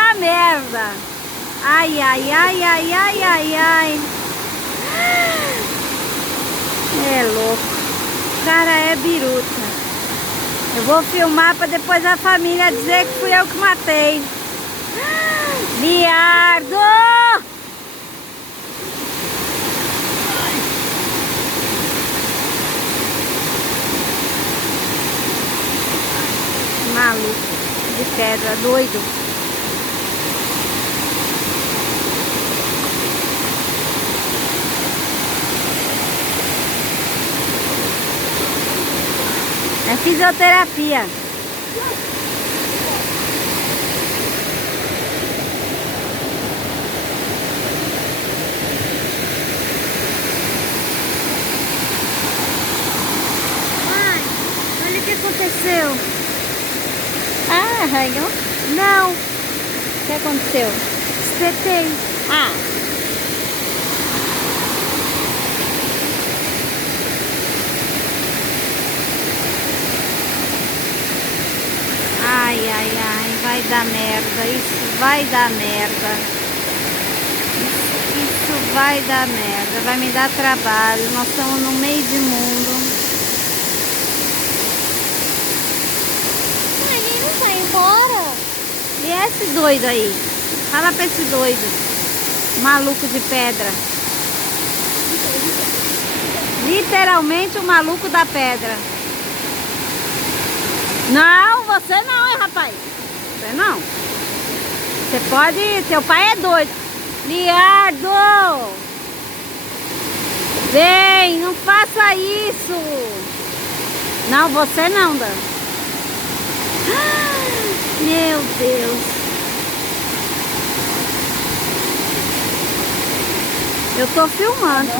dar merda. Ai, ai, ai, ai, ai, ai, ai. É louco. O cara é biruta. Eu vou filmar para depois a família dizer que fui eu que matei. Liardo! Maluco de pedra, doido. É fisioterapia. Mãe, olha o que aconteceu. Ah, arranhou? Não. O que aconteceu? Espetei. Ah. Ai, ai, ai, vai dar merda, isso vai dar merda. Isso vai dar merda, vai me dar trabalho, nós estamos no meio do mundo. Mas ele não vai embora? E esse doido aí? Fala pra esse doido, maluco de pedra. Literalmente o maluco da pedra. Não, você não, hein, rapaz? Você não. Você pode... Teu pai é doido. Liardo! Vem, não faça isso. Não, você não, Dan. Meu Deus. Eu tô filmando.